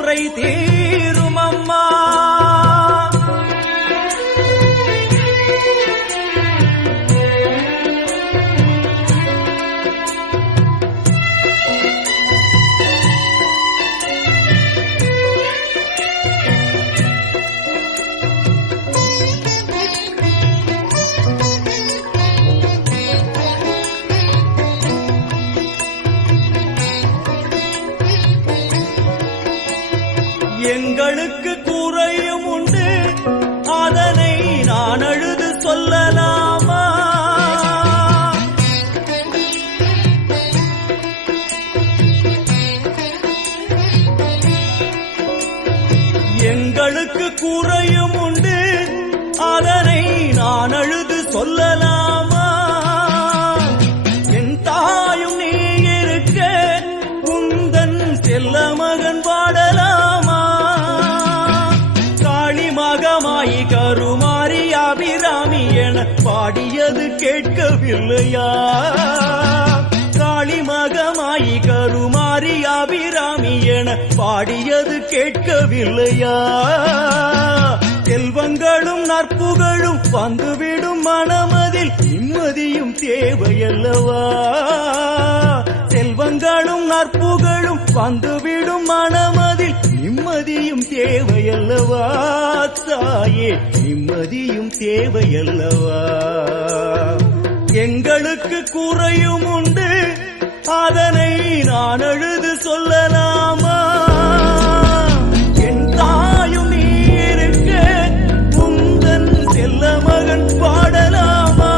குறை தீரும் அம்மா. எங்களுக்கு குறையும் உண்டு, அதனை நான் அழுது சொல்லலாமா? எங்களுக்கு குறையும் உண்டு, அதனை நான் அழுது சொல்லலாமா? என் தாயும் நீ இருக்க உந்தன் செல்ல மகன் பாடலாமா? மகமாயி கருமாரி அபிராமி என பாடியது கேட்கவில்லையா? காளி மகமாயி கருமாரி அபிராமி என பாடியது கேட்கவில்லையா? செல்வங்களும் நற்புகழும் வந்துவிடும் மனமதில் நிம்மதியும் தேவையல்லவா? செல்வங்களும் நற்புகழும் வந்துவிடும் மனமதில் நிம்மதியும் தேவையல்லவா? தாயே நிம்மதியும் தேவையல்லவா? எங்களுக்கு குறையும் உண்டு, அதனை நான் அழுது சொல்லலாமா? என் தாயும் நீ இருக்க உந்தன் செல்ல மகன் பாடலாமா?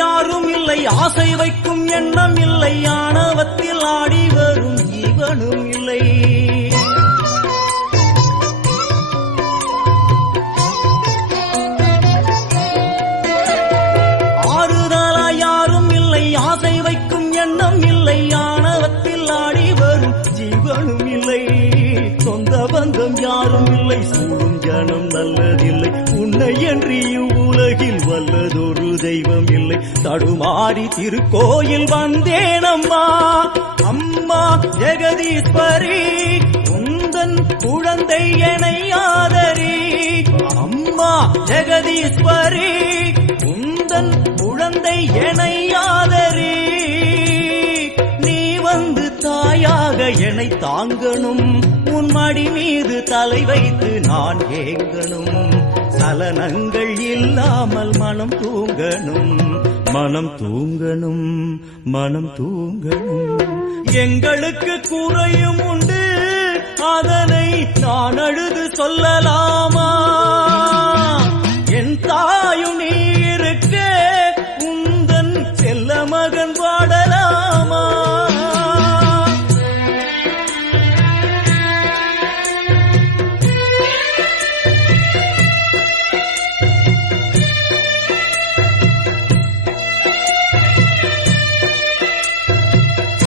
யாரும் இல்லை, ஆசை வைக்கும் எண்ணம் இல்லை, ஆணவத்தில் ஆடி வரும் ஜீவனும் இல்லை. ஆறுதலா யாரும் இல்லை, ஆசை வைக்கும் எண்ணம் இல்லை, ஆணவத்தில் ஆடி வரும் ஜீவனும் இல்லை. சொந்த பந்தம் யாரும் இல்லை, சூழும் ஜனம் நல்லதில்லை, உன்னை என்று உலகில் வல்லதொரு தெய்வம் இல்லை. தடுமாறி திருக்கோயில் வந்தேனம்மா, அம்மா ஜெகதீஸ்வரி உந்தன் குழந்தை என்னை ஆதரி. அம்மா ஜெகதீஸ்வரி உந்தன் குழந்தை என்னை ஆதரி. நீ வந்து தாயாக என்னை தாங்கணும், உன் மடி மீது தலை வைத்து நான் ஏங்கணும். சலனங்கள் இல்லாமல் மனம் தூங்கணும், மனம் தூங்கணும், மனம் தூங்கணும். எங்களுக்கு குறையும் உண்டு, அதனை நான் அழுது சொல்லலாமா?